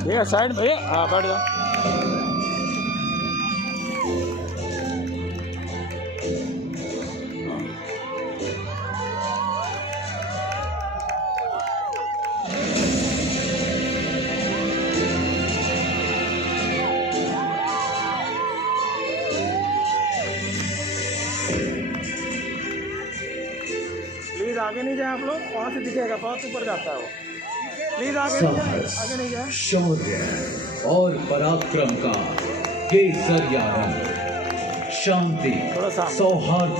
भैया साइड भैया, हाँ बैठ जाओ। प्लीज आगे नहीं जाए आप लोग, वहाँ से दिखेगा, बहुत ऊपर जाता है वो। प्लीज आगे नहीं जाए, आगे नहीं जाए। शौर्य और पराक्रम का केसरिया रंग, शांति, सौहार्द,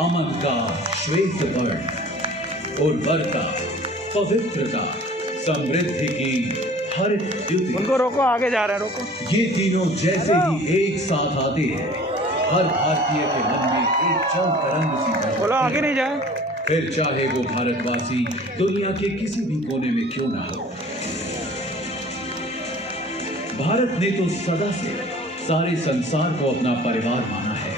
अमन का श्वेत वर्ण, उर्वरता, पवित्रता, समृद्धि की हरित द्युति। उनको रोको, आगे जा रहे हैं, रोको। ये तीनों जैसे ही एक साथ आते हैं, हर भारतीय के मन में एक चल तरंग सी बोलो आगे नहीं जाए। फिर चाहे वो भारतवासी दुनिया के किसी भी कोने में क्यों ना हो। भारत ने तो सदा से सारे संसार को अपना परिवार माना है।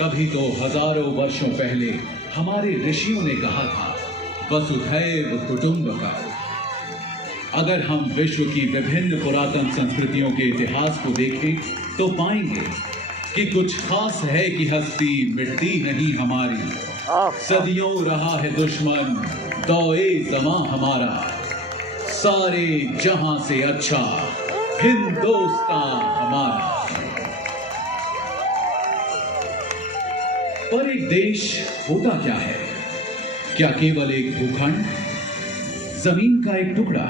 कभी तो हजारों वर्षों पहले हमारे ऋषियों ने कहा था, वसुधैव कुटुंबकम्। अगर हम विश्व की विभिन्न पुरातन संस्कृतियों के इतिहास को देखें तो पाएंगे कि कुछ खास है कि हस्ती मिटती नहीं हमारी। सदियों रहा है दुश्मन दौए ज़मां हमारा, सारे जहां से अच्छा हिंदुस्तान हमारा। पर एक देश होता क्या है? क्या केवल एक भूखंड, जमीन का एक टुकड़ा,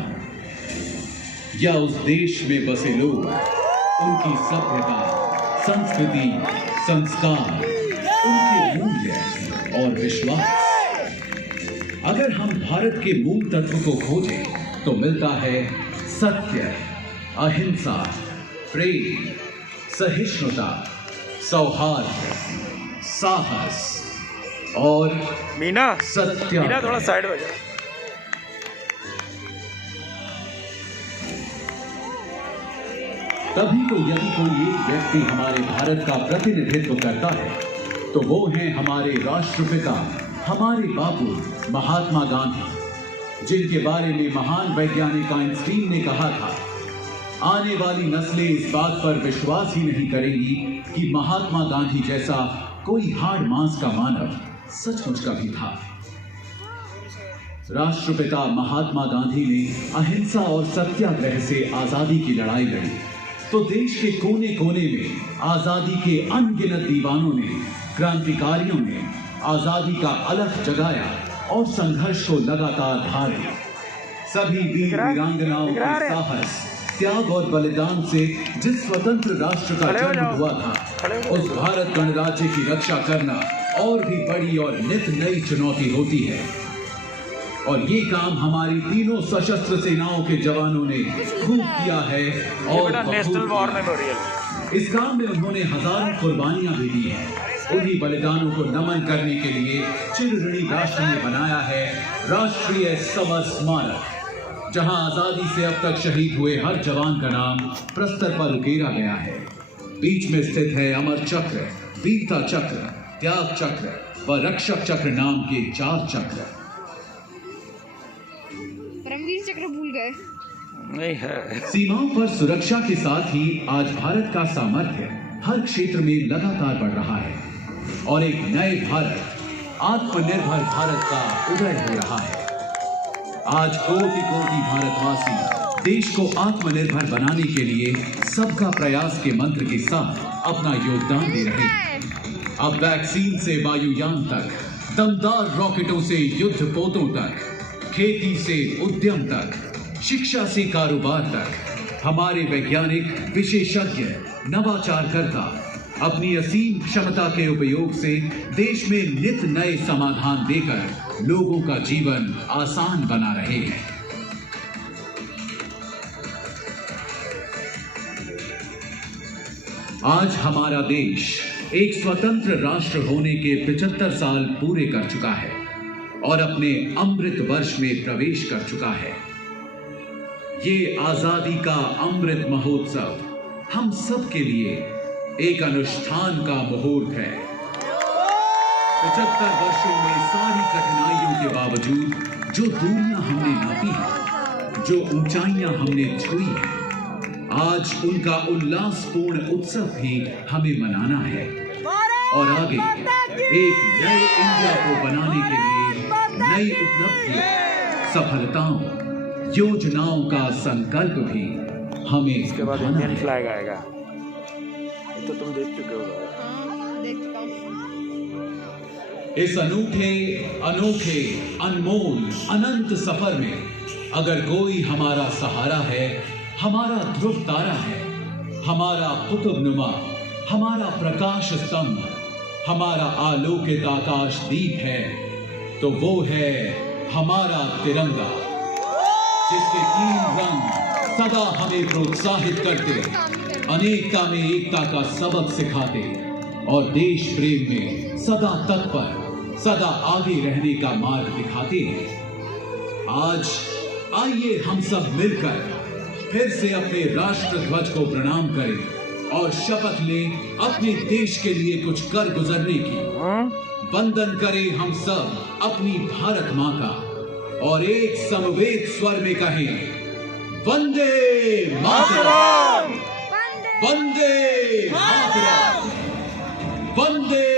या उस देश में बसे लोग, उनकी सभ्यता, संस्कृति, संस्कार, उनके मूल्य और विश्वास? अगर हम भारत के मूल तत्व को खोजें तो मिलता है सत्य, अहिंसा, प्रेम, सहिष्णुता, सौहार्द, साहस और मीना, सत्य। मीना थोड़ा साइड हो जाए। तभी तो यदि कोई एक व्यक्ति हमारे भारत का प्रतिनिधित्व करता है तो वो हैं हमारे राष्ट्रपिता, हमारे बापू महात्मा गांधी, जिनके बारे में महान वैज्ञानिक आइंस्टीन ने कहा था, आने वाली नस्लें इस बात पर विश्वास ही नहीं करेंगी कि महात्मा गांधी जैसा कोई हाड़ मांस का मानव सचमुच कभी था। राष्ट्रपिता महात्मा गांधी ने अहिंसा और सत्याग्रह से आजादी की लड़ाई लड़ी तो देश के कोने कोने में आजादी के अनगिनत दीवानों ने, क्रांतिकारियों ने आजादी का अलख जगाया और संघर्ष को लगातार धार दिया। सभी वीर वीरांगनाओं के साहस, त्याग और बलिदान से जिस स्वतंत्र राष्ट्र का जन्म हुआ था, उस भारत गणराज्य की रक्षा करना और भी बड़ी और नित नई चुनौती होती है। और ये काम हमारी तीनों सशस्त्र सेनाओं के जवानों ने खूब किया है और नेशनल वॉर मेमोरियल। इस काम में उन्होंने हजारों कुर्बानियां भी दी हैं। उन्हीं बलिदानों को नमन करने के लिए चिरऋणी राष्ट्र ने बनाया है राष्ट्रीय समर स्मारक, जहां आजादी से अब तक शहीद हुए हर जवान का नाम प्रस्तर पर उकेरा गया है। बीच में स्थित है अमर चक्र, वीरता चक्र, त्याग चक्र व रक्षक चक्र नाम के 4 चक्र। परमवीर चक्र भूल गए नहीं है। सीमाओं पर सुरक्षा के साथ ही आज भारत का सामर्थ्य हर क्षेत्र में लगातार बढ़ रहा है और एक नए भारत, आत्मनिर्भर भारत का उदय हो रहा है। आज कोटि कोटि भारतवासी देश को आत्मनिर्भर बनाने के लिए सबका प्रयास के मंत्र के साथ अपना योगदान दे रहे हैं। अब वैक्सीन से वायुयान तक, दमदार रॉकेटों से युद्ध पोतों तक, खेती से उद्यम तक, शिक्षा से कारोबार तक, हमारे वैज्ञानिक, विशेषज्ञ, नवाचारकर्ता अपनी असीम क्षमता के उपयोग से देश में नित नए समाधान देकर लोगों का जीवन आसान बना रहे हैं। आज हमारा देश एक स्वतंत्र राष्ट्र होने के 75 साल पूरे कर चुका है और अपने अमृत वर्ष में प्रवेश कर चुका है। ये आजादी का अमृत महोत्सव हम सब के लिए एक अनुष्ठान का मुहूर्त है। 75 वर्षों में सारी कठिनाइयों के बावजूद जो दूरियां हमने नापी हैं, जो ऊंचाइयां हमने छुई हैं, आज उनका उल्लासपूर्ण उत्सव भी हमें मनाना है और आगे एक नए इंडिया को बनाने के लिए नई उपलब्धियों, सफलताओं, योजनाओं का संकल्प भी हमें इसके बाद उठाना इंडियन है। फ्लैग आएगा। ये तो तुम देख चुके हो। हाँ, देख चुका हूँ। इस अनूठे, अनोखे, अनमोल, अनंत सफर में अगर कोई हमारा सहारा है, हमारा ध्रुव तारा है, हमारा कुतुबनुमा, हमारा प्रकाश स्तंभ, हमारा आलोकित आकाश दीप है, तो वो है हमारा तिरंगा, जिसके 3 रंग सदा हमें प्रोत्साहित करते, अनेकता में एकता का सबक सिखाते और देश प्रेम में सदा तत्पर, सदा आगे रहने का मार्ग दिखाते हैं। आज आइए हम सब मिलकर फिर से अपने राष्ट्र ध्वज को प्रणाम करें और शपथ लें अपने देश के लिए कुछ कर गुजरने की। वंदन करें हम सब अपनी भारत मां का और एक समवेत स्वर में कहें, वंदे मातरम, वंदे मातरम, वंदे